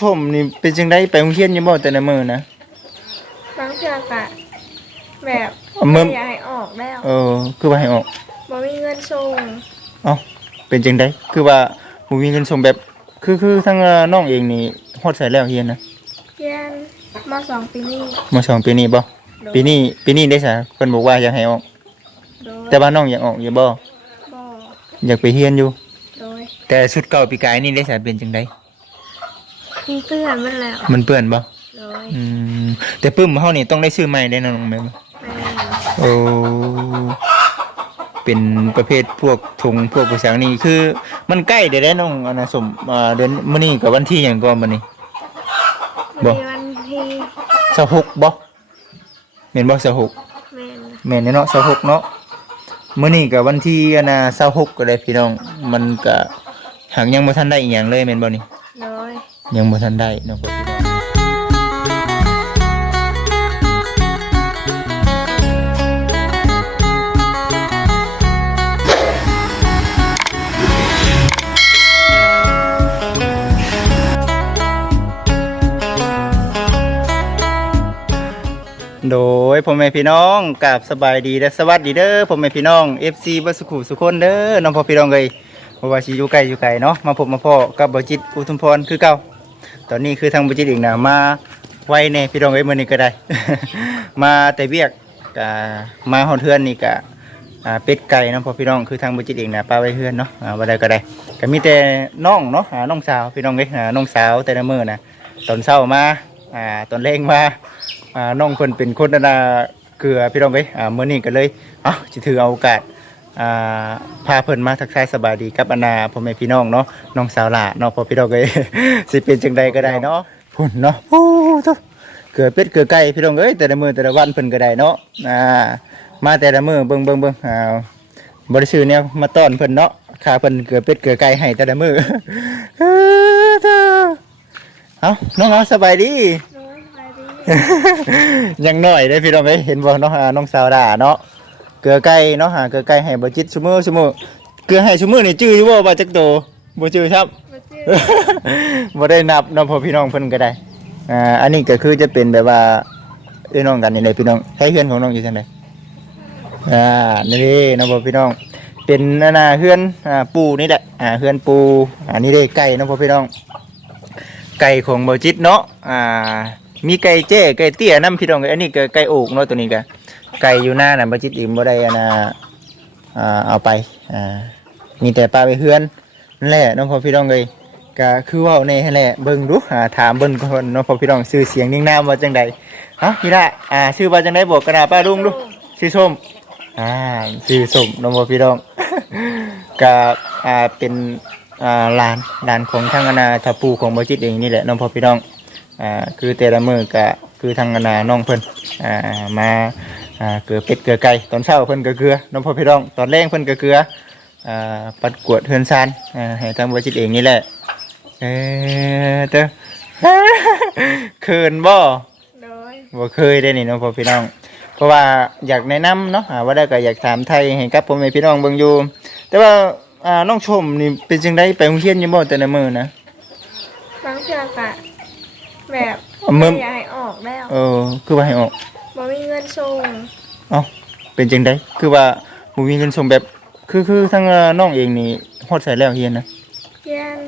ชมนี่เป็นจังไดไปโรงเรียนอยู่บ่แต่ละมื้อนะ บางเทื่อกะแบบเอามืออยากให้ออกแล้วเออ คือว่าให้ออก บ่มีเงินส่งเอ้าเป็นจังไดคือว่าบ่มีเงินส่งแบบ คือคือทั้งเอ่อน้องเองนี่ฮอดใส่แล้วเรียนนะเรียนมาสองปีนี้มาสองปีนี้บ่โดยปีนี้ปีนี้ได้ซะเพิ่นบอกว่าอยากให้ออก โดยแต่ว่าน้องอยากออกอยู่บ่บ่อยากไปเรียนอยู่ โดยแต่ชุดเก่าปีกายนี่ได้ซะเป็นจังได มีเพื่อนมันแล้วมันเปื้อนบ่โดยอืมแต่ปึ้มเฮานี่ต้องได้ซื้อใหม่ได้นะน้องแม่นบ่แม่โอ้เป็นประเภทพวกถุงพวกผู้สังนี่คือ มันใกล้เดี๋ยวได้น้องอันนะสมอ่าเดือนมื้อนี้กับวันที่หยังก่อนมื้อนี้บ่มีวันที่26บ่แม่นบ่26 แม่นแม่นเนาะ26เนาะมื้อนี้กับวันที่อันน่ะ26ก็ได้พี่น้อง มันก็หากยังบ่ทันได้อีหยังเลยแม่นบ่นี่โด ยังบ่ทันได้เนาะพ่อพี่น้องโดยพ่อแม่พี่น้องกับสบายดีและสวัสดีเด้อพ่อแม่พี่น้อง FC บัสขุสุคนเด้อน้องพ่อพี่น้องเอ้ยบ่ว่าสิอยู่ไกลอยู่ไกลเนาะมาพบมาพ่อกับบ่จิตอุทุมพรคือเก่า ตอนนี้คือทางบุจิตเองนะมาไวในพี่น้องเอ้ยมื้อนี้ก็ได้ มาแต่เวียกกะมาฮอดเทือนนี่กะอ่าเป็ดไก่เนาะพอพี่น้องคือทางบุจิตเองนะปลาไว้เฮือนเนาะอ่าบ่ได้ก็ได้ก็มีแต่น้องเนาะหาน้องสาวพี่น้องเอ้ยหาน้องสาวแต่ละมื้อนะตอนเช้ามาอ่าตอนแรงมาอ่าน้องเพิ่นเป็นคนนานาเกลือพี่น้องเอ้ยอ่ามื้อนี้ก็เลยเอ้าสิถือเอาโอกาส อ่าพาเพิ่นมาทักทายสบายดีกับอนาพ่อแม่พี่น้องเนาะน้องสาวหล่าเนาะพ่อพี่น้องเอ้ย สิเป็นจังใดก็ได้เนาะพุ่นเนาะโอ้ทุเกือเป็ดเกือไก่พี่น้องเอ้ยแต่ละมื้อแต่ละวันเพิ่นก็ได้เนาะอ่ามาแต่ละมื้อเบิ่งเบิ่งเบิ่งอ่าบ่ได้ซื้อแนวมาต้อนเพิ่นเนาะค่าเพิ่นเกือเป็ดเกือไก่ให้แต่ละมื้อเอ้อเด้อเอาน้องเอาสบายดีโดยสบายดียังน้อยได้พี่น้องเอ้ยเห็นบ่เนาะอ่าน้องสาวดาเนาะ เกลือไก่เนาะหาเกลือไก่ให้บ่จิตซุมื้อซุมื้อเกลือให้ซุมื้อนี่จื้ออยู่บ่ว่าจักโตบ่จื้อครับมาซื้อบ่ได้นับเนาะพ่อพี่น้องเพิ่นก็ได้อ่าอันนี้ก็คือจะเป็นแบบว่าเอ้ยน้องกันนี่แหละพี่น้องให้เพื่อนของน้องอยู่จังไดอ่านี่เนาะพ่อพี่น้องเป็นอันน่ะเฮือนอ่าปูนี่แหละอ่าเฮือนปูอันนี้ได้ไก่เนาะพ่อพี่น้อง ไก่ของบ่จิตเนาะอ่ามีไก่เจ้ไก่เตี้ยน้ำพี่น้องเอ้ยอันนี้ก็ไก่โอกเนาะตัวนี้ก็ ไก่อยู่หน้าน่ะบ่จิตอิ่มบ่ได้อันน่ะอ่าเอาไปอ่ามีแต่ปลาไปเฮือนนั่นแหละน้องพ่อพี่น้องเอ้ยก็คือเว้าในแหละเบิ่งดูอ่าถามเบิ่งก่อนน้องพ่อพี่น้องชื่อเสียงนิ่งนามว่าจังใดฮะพี่ละอ่าชื่อว่าจังไดบอกกันนะป้าลุงดูชื่อส้มอ่าชื่อส้มน้องพ่อพี่น้องก็อ่าเป็นอ่าหลานหลานของทางอนาทาปูของบ่จิตเองนี่แหละน้องพ่อพี่น้องอ่าคือแต่ละมือก็คือทางนาน้องเพิ่นอ่ามา อ่าเกลือเป็ดเกลือไก่ตอนเช้าเพิ่นก็เกลือน้องพ่อพี่น้องตอนแรงเพิ่นก็เกลืออ่าปัดกวดเฮือนซานอ่าให้ทางบริจิตเองนี่แหละเออเด้อ เขินบ่ โดยบ่เคยได้นี่น้องพ่อพี่น้อง เพราะว่าอยากแนะนำเนาะอ่าว่าได้ก็อยากถามไทยให้กับพ่อแม่พี่น้องเบิ่งอยู่ แต่ว่าอ่าน้องชมนี่เป็นจังไดไปโรงเรียนอยู่บ่แต่ละมื้อนะ บางเทื่อกะแบบเอามืออยากให้ออกแล้ว เออคือว่าให้ออก บ่มีเงินส่งเอ้าเป็นจังไดคือว่าบ่มีเงินส่งแบบคือคือทั้งเอ่อน้องเองนี่ฮอดใส่แล้วเฮียนนะเรียน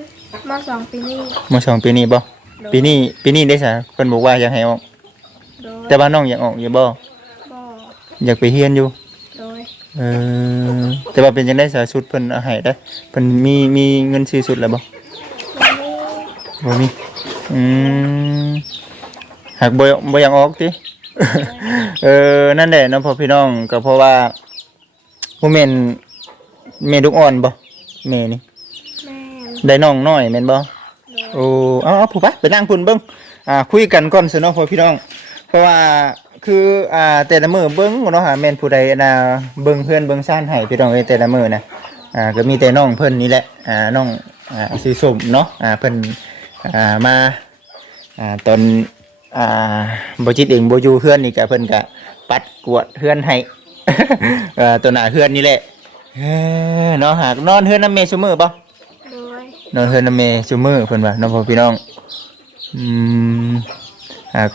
มาสองปีนี้มาสองปีนี้บ่โดยปีนี้ปีนี้ได้ซะเพิ่นบอกว่าอยากให้ออก โดยแต่ว่าน้องอยากออกอยู่บ่บ่อยากไปเฮียนอยู่ โดยเออแต่ว่าเป็นจังได๋ซะชุดเพิ่นเอาให้ได้อเพิ่นมีมีเงินซื้อชุดแล้วบ่ บ่มีบ่มีอืมหากบ่บ่อยากออกติ เออ นั่นแหละเนาะพ่อพี่น้องก็เพราะว่าบ่แม่นแม่ลูกอ่อนบ่แม่นี่แม่นได้น้องน้อยแม่นบ่โดยโอ้เอาเอาผู้ปะไปนั่งพุ่นเบิ้งอ่า คุยกันก่อนสิเนาะพ่อพี่น้อง เพราะว่าคืออ่าแต่ละมือเบิ้งเนาะหาแม่นผู้ใดน่ะเบิ้งเพื่อนเบิ้งซ่านให้พี่น้องเอ้ยแต่ละมือนะอ่าก็มีแต่น้องเพิ่นนี่แหละอ่าน้องอ่าสีส้มเนาะอ่าเพิ่นอ่ามาอ่าตอน อ่าบ่จิตเองบ่อยู่เพื่อนนี่ก็เพิ่นก็ปัดกวาดเพื่อนให้ เอ่อตัวหน้าเพื่อนนี่แหละเอ้อเนาะหากนอนเพื่อนนำแม่ซุมื้อบ่โดยนอนเฮือนน้ำเมชูมือเพิ่นว่าน้องพ่อพี่น้องอืมหาก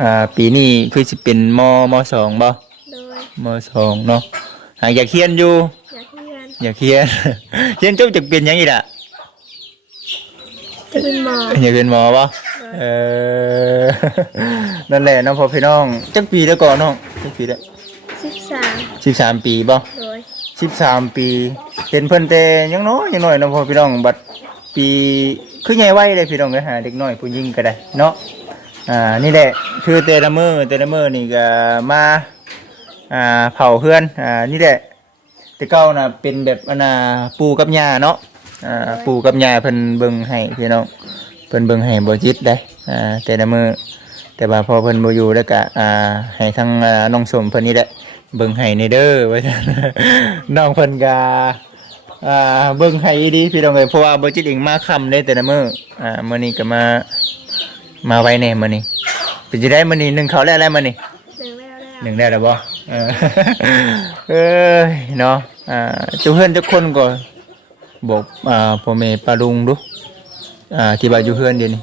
อ่าปีนี้คือสิเป็นมมสองบ่โดยมสองเนาะหากอยากเรียนอยู่ อยากเรียนอยากเรียน เรียนจบจะเป็นหยังอีกล่ะ จะเป็นหมออยากเป็นหมอบ่ เออ นั่นแหละเนาะพ่อพี่น้องจักปีแล้วก่อนน้องจักปีแล้วสิบสามสิบสามปีบ่โดยสิบสามปีเห็นเพิ่นแต่ยังน้อยยังน้อยเนาะพ่อพี่น้องบัดปีคือใหญ่ไวเลยพี่น้องเลยหาเด็กน้อยผู้หญิงก็ได้เนาะอ่านี่แหละคือแต่ละมือแต่ละมือนี่ก็มาอ่าเผาเพื่อนอ่านี่แหละแต่เก่าน่ะเป็นแบบอนนาปู่กับย่าเนาะอ่าปู่กับย่าเพิ่นเบิ่งให้พี่น้องเพิ่นเบิ่งให้บ่จิตได้อ่าแต่ละมือแต่ว่าพอเพิ่นบ่อยู่แล้วก็อ่าให้ทั้งอ่าน้องสมเพิ่นนี่แหละเบิ่งให้ในเด้อว่าซั่นน้องเพิ่นก็อ่าเบิ่งให้ดีพี่น้องเอ้ยเพราะว่าบ่จิตเองมาค่ำเด้แต่ละมื้ออ่ามื้อนี้ก็มามาไว้แน่มื้อนี้เป็นสิได้มื้อนี้หนึ่งเขาวแล้วแล้วมื้อนี้หนึ่งแล้วแล้วหนึ่งได้แล้วบ่เออเอ้ยเนาะอ่าเจ้าเพื่อนทุกคนก็บอกอ่าพ่อแม่ป้าลุงดู อ่าที่บ้านอยู่เพื่อนเดี๋ยวนี้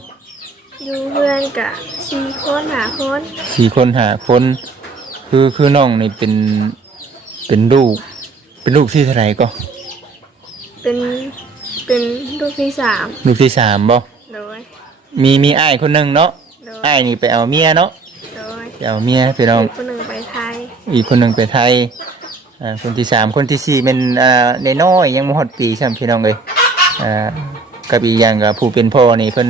อยู่เพื่อนกับสี่คนหาคนสี่คนหาคนคือคือน้องนี่เป็นเป็นลูก เป็นลูกที่เท่าไหร่ก็ เป็นเป็นลูกที่สามลูกที่สามบ่โดยมีมีอ้ายคนหนึ่งเนาะโดยอ้ายนี่ไปเอาเมียเนาะโดยไปเอาเมียพี่น้อง อีกคนหนึ่งไปไทยอีกคนหนึ่งไปไทยอ่าคนที่สามคนที่สี่เป็นอ่าในน้อยๆยังมหดปีใช่ไหมพี่น้องเลยอ่า กับอีกอย่างกับผู้เป็นพ่อนี่เพิ่น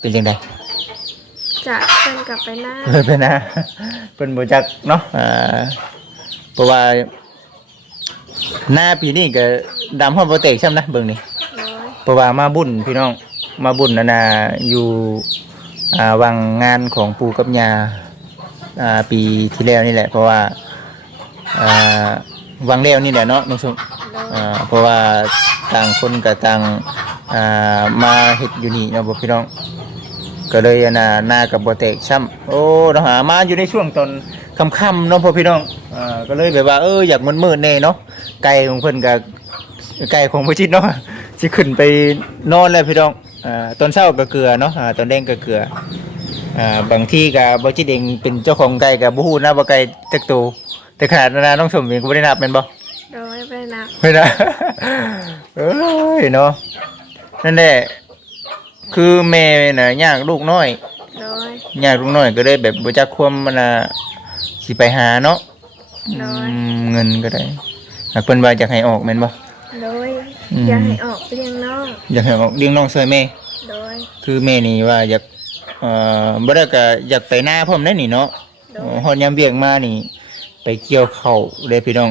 เป็นจังไดจะเพื่อนกลับไปหน้าเพิ่นเป็นนะเพิ่นบ่จักเนาะอ่าเพราะว่า หน้าปีนี้ก็ดำฮอดบ่เตกใช่ไหมนะเบิ่งนี่โดยเพราะว่ามาบุญพี่น้องมาบุญนั่นน่ะอยู่อ่าวังงานของปู่กับย่าอ่าปีที่แล้วนี่แหละ เพราะว่าอ่าวังแล้วนี่แหละเนาะน้องสุ โดยอ่าเพราะว่าต่างคนกับต่าง อ่ามาเฮ็ดอยู่นี่เนาะบ่พี่น้อง ก็เลยอันน่ะหน้ากับบ่แตกช้ำโอ้เราหามาอยู่ในช่วงตอนค่ำๆเนาะพ่อพี่น้องอ่าก็เลยแบบว่าเอออยากมืดๆแน่เนาะไก่ของเพิ่นกับไก่ของพ่อจิตเนาะสิขึ้นไปนอนแล้วพี่น้องอ่าตอนเช้าก็เกลือเนาะอ่าตอนแดงก็เกลืออ่าบางที่ก็บ่จิตเองเป็นเจ้าของไก่ก็บ่ฮู้นะว่าไก่จักตัวแต่ขนาดนั้นนะน้องสมเองก็บ่ได้นับแม่นบ่โดยไปนับไม่ได้เอ้ยเนาะ นั่นแหละ คือแม่น่ะยากลูกน้อยโดย ยากลูกน้อยก็เลยแบบบ่จักความมันน่ะสิไปหาเนาะน้อย อืมเงินก็ได้หากเพิ่นว่าอยากให้ออกแม่นบ่ โดยอืม อยากให้ออกไปเลี้ยงน้องอยากให้ออกเลี้ยงน้องช่วยแม่ โดย คือแม่นี่ว่าอยากเอ่อบ่ได้ก็อยากไปหน้าพร้อมได้นี่เนาะโดย ฮอดยามเวียกมานี่ ไปเกี่ยวข้าวเลยพี่น้อง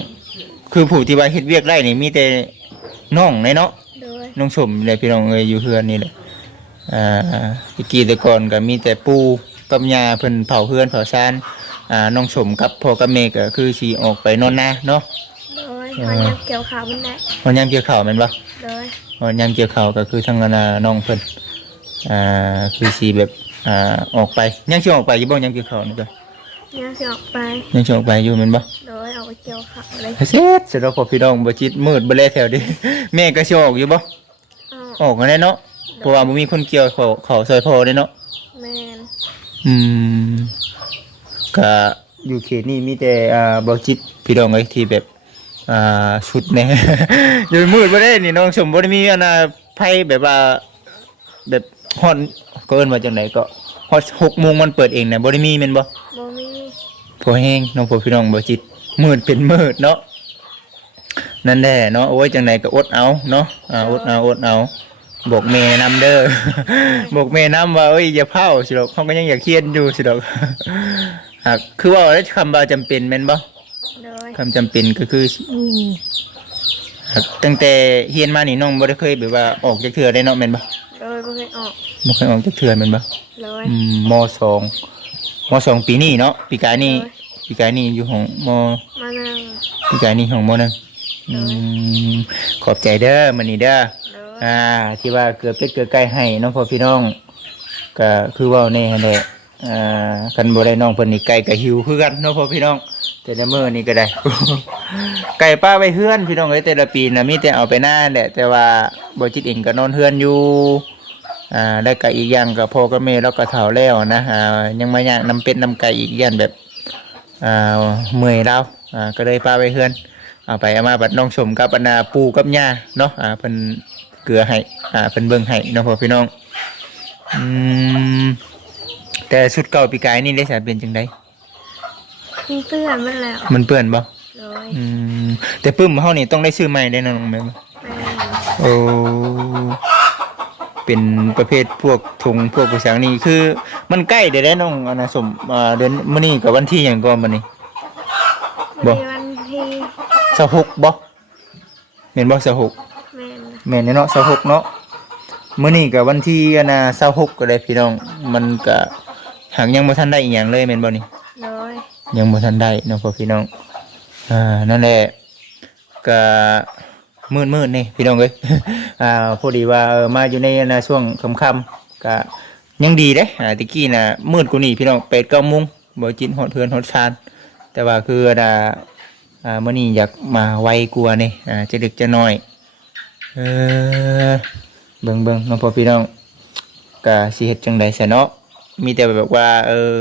คือผู้ที่ว่าเฮ็ดเวียกได้นี่มีแต่น้องเลยเนาะโดย น้องชมเลยพี่น้องเอ้ยอยู่เฮือนนี่แหละอ่าตะกี้แต่ก่อนก็มีแต่ปูกับยาเพิ่นเผาเฮือนเผาซานอ่าน้องสมกับพ่อกับแม่ก็คือสิออกไปนอนนาเนาะโดยเออมันยังเกี่ยวขาวมันได้วันยามเกี่ยวข้าวแม่นบ่โดยวันยามเกี่ยวข้าวก็คือทางนาน้องเพิ่นอ่าคือสิแบบอ่าออกไปยังสิออกไปอยู่บ่ยามเกี่ยวข้าวนี่ก็ยังจะออกไปยังสิออกไปอยู่แม่นบ่ โดยเอาไปเกี่ยวขาวเลย เสร็จเสร็จแล้วพอพี่น้องบ่จิตมืดบ่แลแถวดิ แม่ก็สิออกอยู่บ่เอาออกกันได้เนาะเพราะว่าบ่มีคนเกี่ยวข้าวข้าวซอยพ่อเด้เนาะแมนอืมก็อยู่เขตนี้มีแต่อ่าบอจิตพี่น้องไอ้ยที่แบบอ่าชุดแน่ อยู่มืดบ่ได้นี่น้องชมบ่ได้มีอันน่ะไผแบบว่า แบบฮอดก็เอิ้นว่าจังไดก็ฮอด6โมงมันเปิดเองนะบ่ได้มีแม่นบ่โมมีพอแห้งน้องพ่อพี่น้องบ่จิตมืดเป็นมืดเนาะนั่นแหละเนาะโอ้ยจังไดก็อดเอาเนาะอ่าอดเอาอดเอา บอกแม่นำเด้อบอกแม่นำว่าเอ้ยอย่าเผาสิดอกเขาก็ยังอยากเครียดอยู่สิดอกหากคือว่าได้คำว่าจำเป็นแม่นบ่โดยคำจำเป็นก็คือหากตั้งแต่เฮียนมานี่น้องบ่ได้เคยแบบว่าออกจากเถื่อได้เนาะแม่นบ่โดยบ่เคยออกบ่เคยออกจากเถื่อแม่นบ่โดยอืมมสองมสองปีนี้เนาะปีกายนี่ปีกายนี่อยู่ของมมานั่งปีกายนี่ของมหนึงอืมขอบใจเด้อมื้อนี้เด้อโดย อ่า ที่ว่าเกลือเป็ดเกลือไก่ให้น้องพ่อพี่น้องก็คือว่าแน่หั่นแหละอ่ากันบ่ได้น้องเพิ่นนี่ไก่ก็หิวคือกันเน้องพ่อพี่น้อง แต่ละมื้อนี่ก็ได้ ไก่ป้าไว้เฮือนพี่น้องเอ้ยแต่ละปีน่ะมีแต่เอาไปหน้าแหละแต่ว่าบ่จิตเองก็นอนเฮือนอยู่อ่าแล้วก็อีกอย่างก็พ่อกับแม่เราก็เฒ่าแล้วนะอ่ายังมาย่างนำเป็ดนำไก่อีกอย่างแบบอ่าเมื่อยเราอ่าก็เลยพาไปเฮือนเอาไปเอามาบัดน้องชมกับอันนาปูกับย่าเนาะอ่าเพิ่น เกลือให้อ่าเพิ่นเบิ่งให้เนาะพ่อพี่น้องอืมแต่ชุดเก่าปีกายนี่ได้สาเป็นจังไดมันเปื้อนมันแล้วมันเปื้อนบ่โดยอืมแต่ปึ้มเฮานี่ต้องได้ซื้อใหม่ได้เนาะน้องแม่นบ่แม่โอ้เป็นประเภทพวกถุงพวกผู้สังนี่คือ มันใกล้เดี๋ยวได้น้องอนาสมอ่าเดือนมื้อนี้กับวันที่หยังก่อนมื้อนี้บ่ในวันที่26บ่แม่นบ่26 แม่นแม่นเนาะ26เนาะมื้อนี้กับวันที่อันน่ะ26ก็ได้พี่น้อง มันก็หากยังบ่ทันได้อีหยังเลยแม่นบ่นี่โดยยังบ่ทันได้เนาะพ่อพี่น้องอ่านั่นแหละก็มืดมืดๆนี่พี่น้องเอ้ยอ่าพอดีว่าเออมาอยู่ในนะช่วงค่ำๆก็ยังดีเด้อ่าตะกี้น่ะมืดกว่านี้พี่น้อง8 9โมงบ่จินฮอดเทือนฮอดชาน แต่ว่าคืออ่าอ่ามื้อนี้อยากมาไวกว่านี่อ่าจะดึกจะน้อย เออเบิ่งเบิ่งๆเน้องพ่อพี่น้องก็สิเฮ็ดจังได๋ซะเนาะมีแต่แบบว่า เออ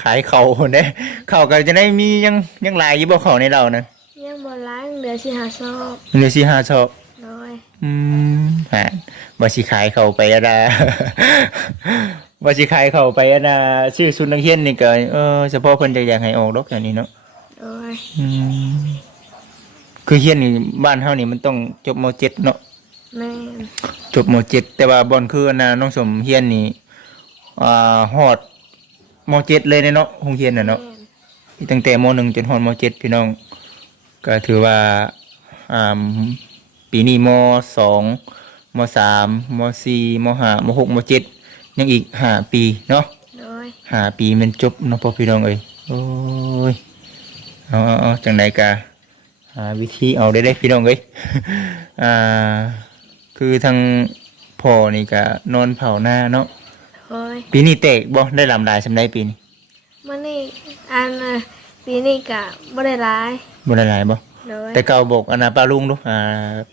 ขายเขาเด้เขาก็จะได้มียังยังหลายอยู่บ่เขาในเรานะยังบ่ล้างเหลือสิหาซอบเหลือสิหาชอบโดยอืมฮะบ่สิขายเขาไปอะนะบ่สิขายเขาไปอะนะชื่อสุนักเฮียนนี่ก็เออเฉพาะเพิ่นจะอยากให้ออกดอกอย่างนี้เนาะโดยอืมคือเฮียนนี่บ้านเฮานี่มันต้องจบม .7 เนาะ แม่นจบม .7 แต่ว่าบอนคืออันน่ะน้องสมเฮียนนี่อ่าฮอดม .7 เลยเนาะโรงเรียนน่ะเนาะแม่นตั้งแต่มหนึ่งจนฮอดมเจ็ดพี่น้อง ก็ถือว่าอ่าปีนี้มสองมสามมสี่มห้ามหกมเจ็ดยังอีกห้าปีเนาะโดยห้าปีมันจบเนาะพ่อพี่น้องเอ้ยโอ้ยเอาเอาเอาจังไดกะหาวิธีเอาได้ได้พี่น้องเอ้ย อ่า คือทางพ่อนี่ก็นอนเผาหน้าเนาะโดยปีนี้เตกบ่ได้ลำลายสำได้ปีนี้มื้อนี้อันน่ะปีนี้ก็บ่ได้หลายบ่ได้หลายบ่โดยแต่เก่าบอกอนนาปลาลุงดูอ่า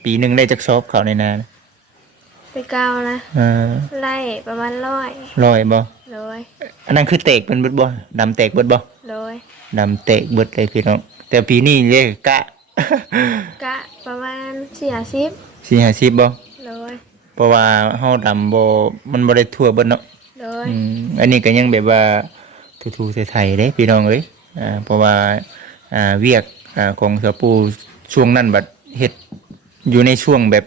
ปีหนึ่งได้จักชอบเขาในนานะไปเก้านะอ่าไล่ประมาณร้อยลอยบ่โดยอันนั้นคือเตกเป็นเบิดบ่ดำเตกเบิดบ่โดยดำเตกเบิดเลยพี่น้องแต่ปีนี้เลยกะ กะประมาณสี่ห้าสิบ สี่ห้าสิบบ่ โดยเพราะว่าเฮาดำบ่มันบ่ได้ทั่วเบิดเนาะโดยอืมอันนี้ก็ยังแบบว่าทูๆไทยๆเด้พี่น้องเอ้ยอ่าเพราะว่าอ่าเวียกอ่าของเสือปูช่วงนั้นบัดเฮ็ดอยู่ในช่วงแบบ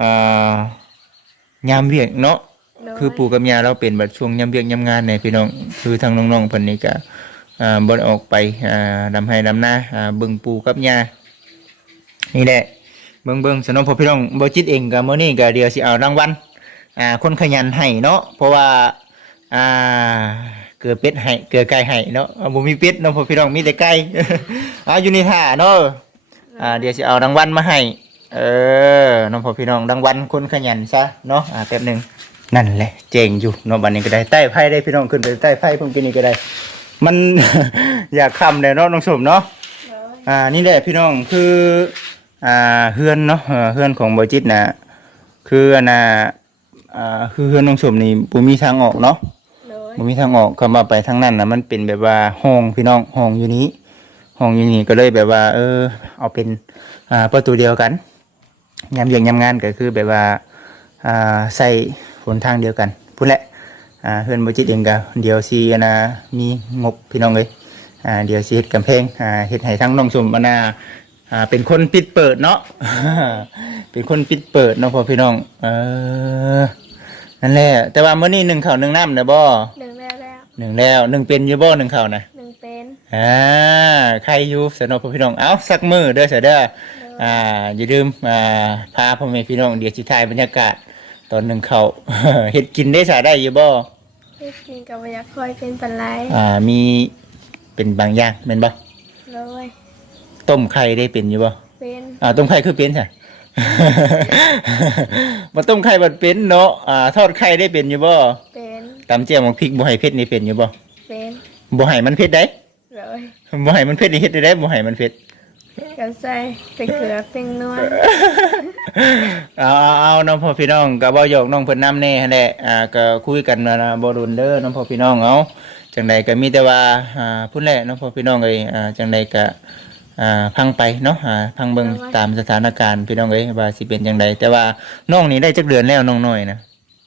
อ่ายามเวียกเนาะ โดยคือปู่กับย่าเราเป็นแบบช่วงยามเวียกยามงานเนี่ยพี่น้องคือทางน้องๆเพิ่นนี่ก็อ่าบ่ได้ออกไปอ่าดำให้ดำนาอ่าเบิ่งปู่กับย่านี่แหละ เบิ่งเบิ่งสนองพ่อพี่น้องบ่จิตเองก็มื้อนี้ก็เดี๋ยวสิเอารางวัลอ่าคนขยันให้เนาะเพราะว่าอ่าเกิดเป็ดให้เกิดไก่ให้เนาะอ่าบ่มีเป็ดเนาะพ่อพี่น้องมีแต่ไก่อ่าอยู่ในท่าเนาะอ่าเดี๋ยวสิเอารางวัลมาให้เออน้องพ่อพี่น้องรางวัลคนขยันซะเนาะอ่าแป๊บหนึงนั่นแหละเจ๋งอยู่เนาะบันนี้ก็ได้ใต้ไพ่ได้พี่น้องขึ้นไปใต้ไพ่เพิ่งปีนี้ก็ได้ มันอยากคำเลยเนาะน้องสมเนาะโดยอ่านี่แหละพี่น้องคือ อ่าเฮือนเนาะเอ่อเฮือนของบจิตนะคืออันน่ะอ่าคือเฮือนน้องสมนี่บ่มีทางออกเนาะโดยบ่มีทางออกคำว่าไปทางนั้นน่ะมันเป็นแบบว่าห้องพี่น้องห้องอยู่นี้ห้องอยู่นี่ก็เลยแบบว่า เออ เอาเป็นอ่าประตูเดียวกันยามเยียงยามงานก็คือแบบว่าอ่าใส่หนทางเดียวกันพูดแหละอ่าเฮือนบ่จิตเองก็เดี๋ยวสิอันน่ะมีงบพี่น้องเอ้ยอ่าเดี๋ยวสิเฮ็ดกำแพงอ่าเฮ็ดให้ทั้งน้องชมอันน่ะ อ่าเป็นคนปิดเปิดเนาะเป็นคนปิดเปิดเนาะพ่อพี่น้อง เออนั่นแหละแต่ว่ามื้อนี้หนึ่งข้าวหนึ่งน้ำนะบ่หนึ่งแล้วแล้วหนึ่งแล้วหนึ่งเป็นอยู่บ่หนึ่งข้าวนะหนึ่งเป็นอ่าใครอยู่สนอพ่อพี่น้องเอ้าสักมือเด้อเสยเด้ออ่าอย่าลืมอ่าพาพ่อแม่พี่น้องเดี๋ยวสิถ่ายบรรยากาศตอนหนึ่งข้าวเฮ็ดกินได้สาได้อยู่บ่ที่จริงกับอยากคอยเป็นปันไลอ่ามีเป็นบางอย่างแม่นบ่โดย ต้มไข่ได้เป็นอยู่บ่เป็นอ่าต้มไข่คือเป็นใช่ มาต้มไข่บัดเป็นเนาะอ่าทอดไข่ได้เป็นอยู่บ่เป็นตำเจียวหมกพริกบ่ให้เผ็ดนี่เป็นอยู่บ่เป็นบ่ให้มันเผ็ดได้โดยบ่ให้มันเผ็ดนี่เฮ็ดได้ได้บ่ให้มันเผ็ดกันใส่เป็นเกลือเป็นนวลเอาเอาเอาน้องพ่อพี่น้องก็บ่หยอกน้องเพิ่นนำแน่หั่นแหละอ่าก็คุยกันมาบ่รุนเด้อน้องพ่อพี่น้องเอาจังใดก็มีแต่ว่าอ่าพุ่นแหละน้องพ่อพี่น้องเอ้ยอ่าจังใดก็ อ่าพังไปเนาะอ่าพังเบิ่งตามสถานการณ์พี่น้องเอ้ยว่าสิเป็นจังใดแต่ว่าน้องนี่ได้จักเดือนแล้วน้องน้อยนะ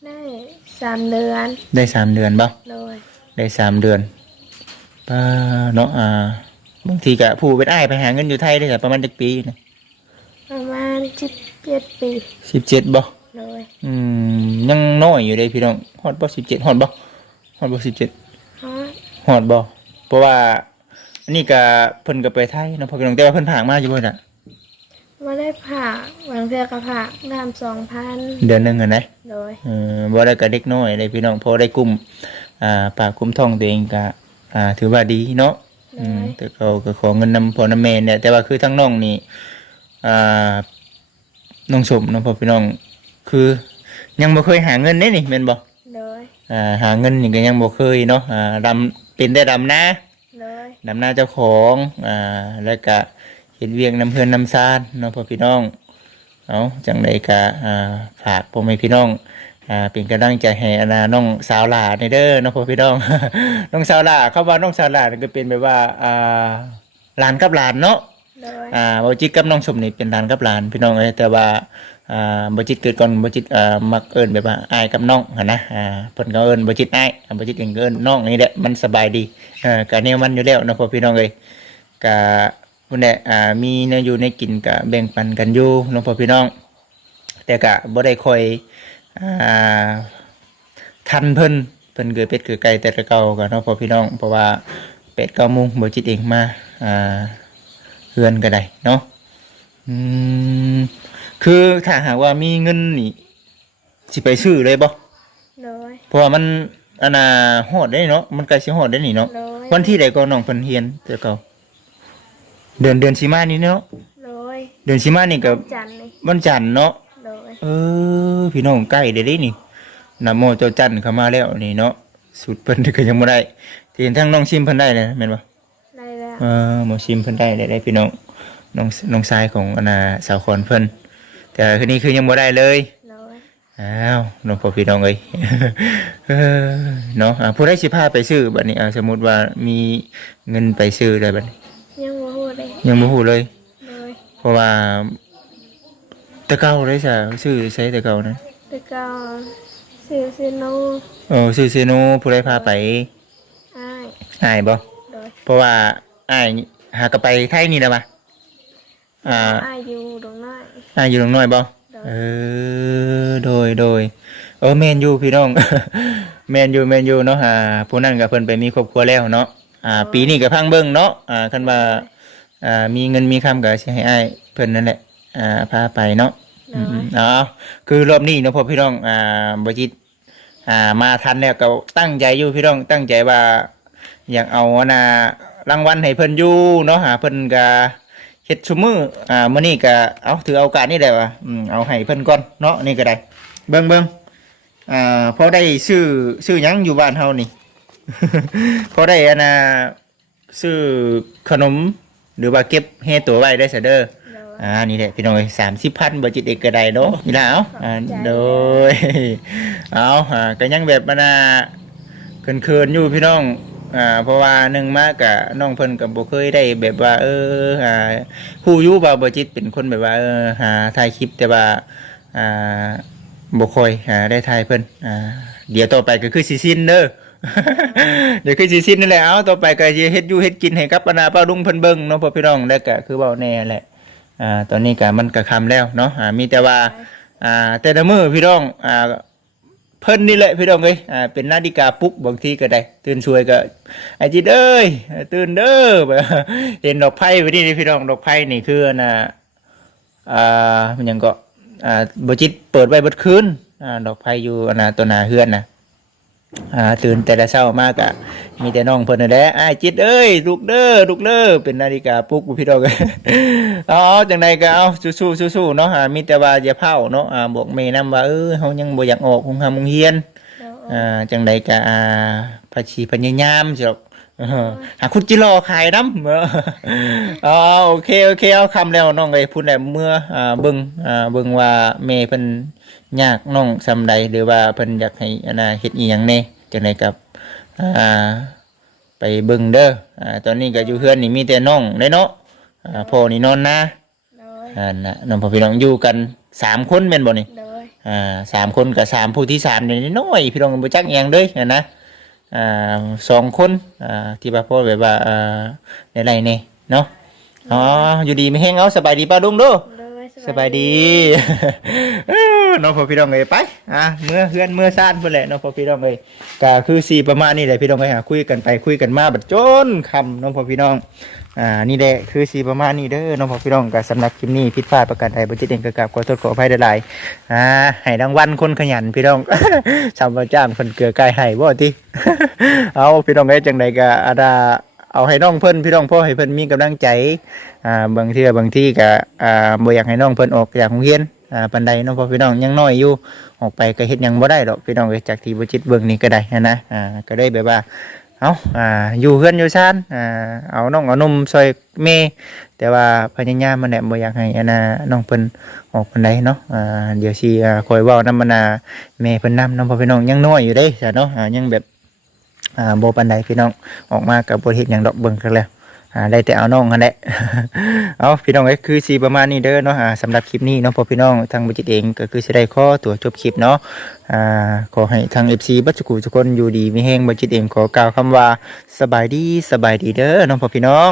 ได้สามเดือนได้สามเดือนบ่โดยได้สามเดือนป้าเนาะอ่าบางทีก็ผู้เป็นอ้ายไปหาเงินอยู่ไทยได้แต่ประมาณจักปีนะประมาณสิบเจ็ดปีสิบเจ็ดบ่โดยอืมยังน้อยอยู่เลยพี่น้องฮอดบ่สิบเจ็ดฮอดบ่ฮอดบ่สิบเจ็ดฮะฮอดบ่เพราะว่า อันนี้ก็เพิ่นก็ไปไทยเนาะพ่อพี่น้องแต่ว่าเพิ่นผ่างมาอยู่บ่น่ะมาได้ผ่าบางเทือกก็ผ่าดามสองพันเดือนหนึงอะนะโดยเออบ่ได้ก็เด็กน้อยเลยพี่น้องพอได้กลุ่มอ่าปากกลุ่มท้องตัวเองก็อ่าถือว่าดีเนาะ โดอืมยแต่เขาก็ขอเงินนำพ่อนำแม่เนี่ยแต่ว่าคือทั้งน้องนี่อ่าน้องสมเน้องพ่อพี่น้อง คือ ยังบ่เคยหาเงินเด้นี่แม่นบ่โดยอ่าหาเงินนี่ก็ยังบ่เคยเนาะอ่าดำเป็นได้ดำนา โดยดำนาเจ้าของอ่าแล้วก็เฮ็ดเวียงน้ำเพื่อนน้ำซานเนาะพ่อพี่น้องเอาจังไดก็อ่าฝากพ่อแม่พี่น้องอ่าเป็นกำลังใจให้อนาน้องสาวหลาในเด้อเนาะพ่อพี่น้อง น้องสาวหลาเข้าว่าน้องสาวหลานี่ก็เป็นแบบว่าอ่าหลานกับหลานเนาะโดย อ่าบจิตกับน้องชมนี่เป็นหลานกับหลานพี่น้องเอ้ยแต่ว่า อ่าบจิตเกิดก่อนบจิตอ่ามักเอิ้นแบบว่าอายกับน้องหันนะอ่าเพิ่นก็เอิ้นบจิตอายอ่าบจิตเองก็เอิ้นน้องนี่แหละมันสบายดีเอ่ากะแนวมันอยู่แล้วเนาะพ่อพี่น้องเอ้ยกะพุ่นแหละอ่ามีเนื้ออยู่ในกินกะแบ่งปันกันอยู่เนาะพ่อพี่น้อง แต่กะบ่ได้ค่อยอ่าทันเพิ่นเพิ่นเกิดเป็ดเกิดไก่แต่ละเก่ากันเนาะพ่อพี่น้องเพราะว่าเป็ดเก้าโมงบจิตเองมาอ่าเพื่อนก็ได้เนาะอืม คือถ้าหากว่ามีเงินนี่สิไปซื้อเลยบ่โดยเพราะว่ามันอันน่ะฮอดได้เนาะมันใกล้สิฮอดได้นี่เนาะโดยวันที่ใดก็น้องเพิ่นเฮียนแต่เก่าเดือนเดือนสิมานี่เนาะโดยเดือนสิมานี่ก็จันทร์นี่วันจันทร์เนาะโดยเออ พี่น้องใกล้ได้เด้นี่นะโมเจ้าจันทร์เข้ามาแล้วนี่เนาะสุดเพิ่นก็ยังบ่ได้ที่เห็นทั้งน้องชิมเพิ่นได้เลยแม่นบ่ได้แล้วเออหมอชิมเพิ่นได้ได้ได้พี่น้องน้องน้องชายของอนาสาวคอนเพิ่น แต่คืนนี้คือยังบ่ได้เลยโดยอ้าวน้องพ่อพี่น้องเอ้ย เออเนาะอ่าผู้ได้สิพาไปซื้อบัดนี้อ่าสมมุติว่ามีเงินไปซื้อได้บัดนี้ ยังบ่ฮู้เลยยังบ่ฮู้เลย โดยเพราะว่าแต่เก่าเลยซะซื้อใช้แต่เก่านะแล้วก็ซื้อซื้อโนเออซื้อซีโนผู้ได้พาไปอ้ายอ้ายบ่โดยเพราะว่าอ้ายหากนไปไทยนี่นะบ่อ่า อ้ายอยู่ตรงนั้น อ่าอยู่ตรงน้อยบ่โดยเออโดยโดยเออแมนยูพี่น้องแมนยูแมนยูเนาะอ่าผู้นั้นกับเพิ่นไปมีครอบครัวแล้วเนาะอ่า ปีนี้ก็พังเบิ่งเนาะอ่าคันว่าอ่ามีเงินมีคำก็สิให้อ้ายเพิ่นนั่นแหละอ่าพาไปเนาะโดอืยมๆเอาคือรอบนี้เนาะพ่อพี่น้องอ่าบ่จิตอ่ามาทันแล้วก็ตั้งใจอยู่พี่น้องตั้งใจว่า อยากเอาอันน่ะรางวัลให้เพิ่นอยู่เนาะหาเพิ่นก็ เฮ็ดซุมื้ออ่ามื้อนี้ก็เอาถือเอาโอกาสนี้ได้ว่าอืมเอาให้เพิ่นก่อนเนาะนี่ก็ได้ เบิ่งเบิ่งอ่าพอได้ซื้อซื้อหยังอยู่บ้านเฮานี่ พอได้อันน่ะซื้อขนมหรือว่าเก็บเฮ็ดตัวไว้ได้ซะเด้อ โดย อ่านี่แหละพี่น้องสามสิบพันบจิตเอกก็ได้เนาะนี่แล้วอ่าใจ โดย เอาอ่าก็ยังแบบมานาเคินๆอยู่พี่น้อง อ่าเพราะว่าหนึ่งมากกะน้องเพิ่นกับบ่เคยได้แบบว่า เอออ่าผู้อยู่บ่าบจิตเป็นคนแบบว่าเออหาถ่ายคลิปแต่ว่าอ่าบ่ค่อยหาได้ถ่ายเพิ่นอ่าเดี๋ยวต่อไปก็คือสิสิ้นเด้อเดี๋ยวคือสิสิ้นนั่นแหละเอาต่อไปก็สิเฮ็ดอยู่เฮ็ดกินให้กับปนาป้าลุงเพิ่นเบิ่งเนาะพ่อพี่น้องแล้วก็คือเว้าแน่แหละอ่าตอนนี้ก็มันก็ค่ำแล้วเนาะอ่ามีแต่ว่าอ่าแต่ละมื้อพี่น้องอ่าเพิ่นนี่แหละพี่น้องเอ้ยอ่าเป็นนาฬิกาปลุ๊บบางทีก็ได้ ตื่นช่วยก็ไอ้จิตเอ้ยตื่นเด้อเห็นดอกไผ่ไปนี่พี่น้องดอกไผ่นี่คืออันน่ะอ่ามันยังก็อ่าบจิตเปิดไว้เบิดคืนอ่าดอกไผ่อยู่อันน่ะตัวหน้าเฮือนน่ะ อ่าตื่นแต่ละเช้ามากอะมีแต่น้องเพิ่นนั่นแหละอ้ายจิตเอ้ยลุกเด้อลุกเด้อเป็นนาฬิกาปลุกพี่น้องเอ้ยเอาเอาจังใดก็เอาสู้ๆสู้ๆเนาะอ่ามีแต่ว่าอย่าเผาเนาะอ่าบอกแม่นํว่าเออเฮายังบ่อยากออกคงทำโรงเรียนโดยอ่าจังใดก็อ่าพยชีพยายามสิหรอกเออหาคุณจิรอขายน้ำเอออ๋อโอเคโอเคเอาคำแล้วน้องเลยพูดแล้วเมื่ออ่าเบิ่งอ่าเบิ่งว่าเมย์เพิ่น ยากน้องซำใดหรือว่าเพิ่นอยากให้อันน่ะเฮ็ดอีหยังแน่จังไดกับอ่าไปเบิ่งเด้ออ่าตอนนี้ก็อยู่เฮือนนี่มีแต่น้องเด้เนาะอ่าพ่อนี่นอนนะโดยอ่าน่ะน้องพ่อพี่น้องอยู่กันสามคนแม่นบ่นี่โดยอ่าสามคนกับสามผู้ที่สามนี่น้อยพี่น้องบ่จักอหยังเด้ยนะอ่าสองคนอ่าที่ว่าพ่อแบบว่าอ่าในไรนี่เนาะอ๋ออยู่ดีไม่แห้งเอาสบายดีป้าลุงเด้อโดยสบายดี เน้องพ่อพี่น้องเอ้ยไปอะเมื่อเฮือนเมื่อซ่านพุ่นแหละน้องพ่อพี่น้องเอ้ยก็คือสีประมาณนี้แหละพี่น้องเอ้ยหาคุยกันไปคุยกันมาบัดจนคำน้องพ่อพี่น้องอ่านี่แหละคือสีประมาณนี้เด้อน้องพ่อพี่น้องก็สำหรับคลิปนี้ผิดพลาดประการใดบ่จิตเองก็กราบขอโทษขออภัยหลายๆอ่าให้รางวัลคนขยันพี่น้องชาวบ้านจ้างเพิ่นเกลือไก่ให้บ่ติเอาพี่น้องเอ้ยจังใดก็อาดาเอาให้น้องเพิ่นพี่น้องพ่อให้เพิ่นมีกำลังใจอ่าบางเทื่อบางที่ก็อ่าบ่อยากให้น้องเพิ่นออกจากโรงเรียน อ่าปานใดเน้องพ่อพี่น้องยังน้อยอยู่ออกไปก็เฮ็ดหยังบ่ได้ดอกพี่น้องเอ้ยจากที่บ่จิตเบิ่งนี่ก็ได้นะอ่าก็ได้แบบว่าเอาอ่าอยู่เฮือนอยู่ซ่านอ่าเอาน้องเอานมซอยแม่แต่ว่าพยายามมันแหละบ่อยากให้อันน่ะน้องเพิ่นออกปานใดเนาะอ่าเดี๋ยวสิอ่าคอยเว้านำมันน่ะแม่เพิ่นนำน้องพ่อพี่น้องยังน้อยอยู่เด้จ้ะเนาะอ่ายังแบบอ่าโบปันไดพี่น้องออกมากับบทเห็นย่างดอกเบิ่งกันแล้ว อ่าได้แต่เอาน้องกันแหละเอาพี่น้องก็คือสีประมาณนี้เด้อเนาะอ่าสำหรับคลิปนี้เนาะพอพี่น้องทางบุจิตเองก็คือสิได้ข้อตัวจบคลิปเนาะอ่าขอให้ทางเอฟซีบัจจุกุทุกคนอยู่ดีมีแห้งบุจิตเองขอกล่าวคำว่าสบายดีสบายดีเด้อเนาะพอพี่น้อง